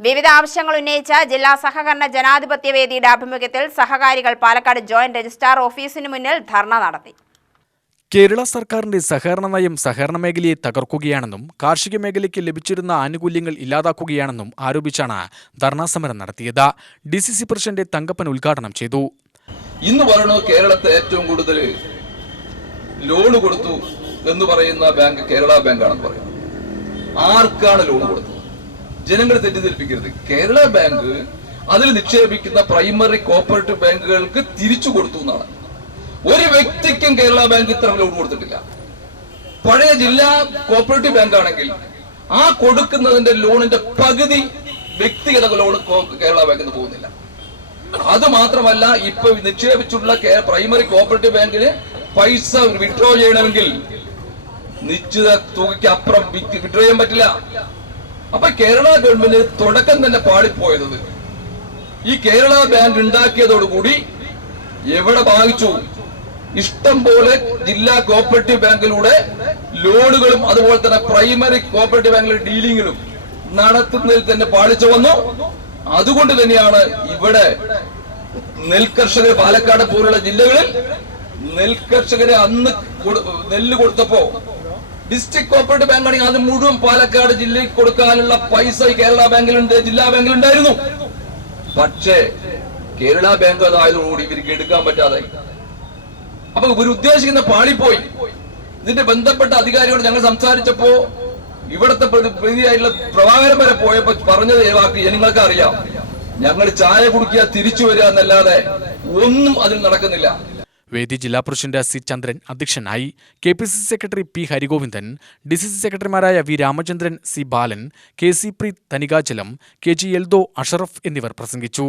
വിവിധ ആവശ്യങ്ങൾ ഉന്നയിച്ച ജില്ലാ സഹകരണ ജനാധിപത്യ വേദിയുടെ ആഭിമുഖ്യത്തിൽ സഹകാരികൾ പാലക്കാട് ജോയിന്റ് രജിസ്ട്രാർ ഓഫീസിന് മുന്നിൽ ധർണ നടത്തി. കേരള സർക്കാരിന്റെ സഹകരണ നയം സഹകരണ മേഖലയെ തകർക്കുകയാണെന്നും കാർഷിക മേഖലയ്ക്ക് ലഭിച്ചിരുന്ന ആനുകൂല്യങ്ങൾ ഇല്ലാതാക്കുകയാണെന്നും ആരോപിച്ചാണ് ധർണാ സമരം നടത്തിയത്. DCC പ്രസിഡന്റ് തങ്കപ്പൻ ഉദ്ഘാടനം ചെയ്തു. ഇന്ന് പറയുന്നത് കേരളത്തെ ഏറ്റവും കൂടുതൽ ലോൺ കൊടുത്തു എന്ന് പറയുന്ന ബാങ്ക് കേരള ബാങ്കാണെന്ന് പറയുന്നത്. ആർക്കാണ് ലോൺ കൊടുത്തത്? ജനങ്ങൾ തെറ്റിദ്ധരിപ്പിക്കരുത്. കേരള ബാങ്ക് അതിൽ നിക്ഷേപിക്കുന്ന പ്രൈമറി കോപ്പറേറ്റീവ് ബാങ്കുകൾക്ക് തിരിച്ചു കൊടുത്തു എന്നാണ്. ഒരു വ്യക്തിക്കും കേരള ബാങ്ക് ഇത്ര ലോൺ കൊടുത്തിട്ടില്ല. പഴയ ജില്ലാ കോപ്പറേറ്റീവ് ബാങ്ക് ആണെങ്കിൽ ആ കൊടുക്കുന്നതിന്റെ ലോണിന്റെ പകുതി വ്യക്തിഗത ലോൺ കേരള ബാങ്കിൽ നിന്ന് പോകുന്നില്ല. അത് മാത്രമല്ല, ഇപ്പൊ നിക്ഷേപിച്ചുള്ള പ്രൈമറി കോപ്പറേറ്റീവ് ബാങ്കിന് പൈസ വിഡ്രോ ചെയ്യണമെങ്കിൽ നിശ്ചിത തുകയ്ക്ക് അപ്പുറം വിഡ്രോ ചെയ്യാൻ പറ്റില്ല. അപ്പൊ കേരള ഗവൺമെന്റ് തുടക്കം തന്നെ പാടിപ്പോയത് ഈ കേരള ബാങ്ക് ഉണ്ടാക്കിയതോടുകൂടി എവിടെ ഭാഗിച്ചു? ഇഷ്ടം പോലെ ജില്ലാ കോപ്പറേറ്റീവ് ബാങ്കിലൂടെ ലോണുകളും അതുപോലെ തന്നെ പ്രൈമറി കോപ്പറേറ്റീവ് ബാങ്കിലെ ഡീലിംഗിലും നടത്തുന്നതിൽ തന്നെ പാളിച്ചു വന്നു. അതുകൊണ്ട് തന്നെയാണ് ഇവിടെ നെൽകർഷകർ പാലക്കാട് പോലുള്ള ജില്ലകളിൽ നെൽകർഷകര് അന്ന് നെല്ല് കൊടുത്തപ്പോ ഡിസ്ട്രിക്ട് കോപ്പറേറ്റീവ് ബാങ്ക് ആണെങ്കിൽ അത് മുഴുവൻ പാലക്കാട് ജില്ലയ്ക്ക് കൊടുക്കാനുള്ള പൈസ കേരള ബാങ്കിലുണ്ട്, ജില്ലാ ബാങ്കിലുണ്ടായിരുന്നു. പക്ഷേ കേരള ബാങ്ക് അതായതോടുകൂടി ഇവർക്ക് എടുക്കാൻ പറ്റാതായി. അപ്പൊ ഇവർ ഉദ്ദേശിക്കുന്ന പാളിപ്പോയി. ഇതിന്റെ ബന്ധപ്പെട്ട അധികാരിയോട് ഞങ്ങൾ സംസാരിച്ചപ്പോ ഇവിടുത്തെ പ്രതിനിധിയായിട്ടുള്ള പ്രഭാകരൻ വരെ പോയപ്പോ പറഞ്ഞത് വാക്ക് നിങ്ങൾക്ക് അറിയാം, ഞങ്ങൾ ചായ കുടിക്കുക തിരിച്ചു വരിക എന്നല്ലാതെ ഒന്നും അതിൽ നടക്കുന്നില്ല. വേദി ജില്ലാ പ്രസിഡന്റ് C. ചന്ദ്രൻ അധ്യക്ഷനായി. KPCC secretary P. Harigovindan, DCC സെക്രട്ടറിമാരായ V. രാമചന്ദ്രൻ, C. ബാലൻ, KC പ്രീത്, തനികാചലം, KG എൽദോ, അഷറഫ് എന്നിവർ പ്രസംഗിച്ചു.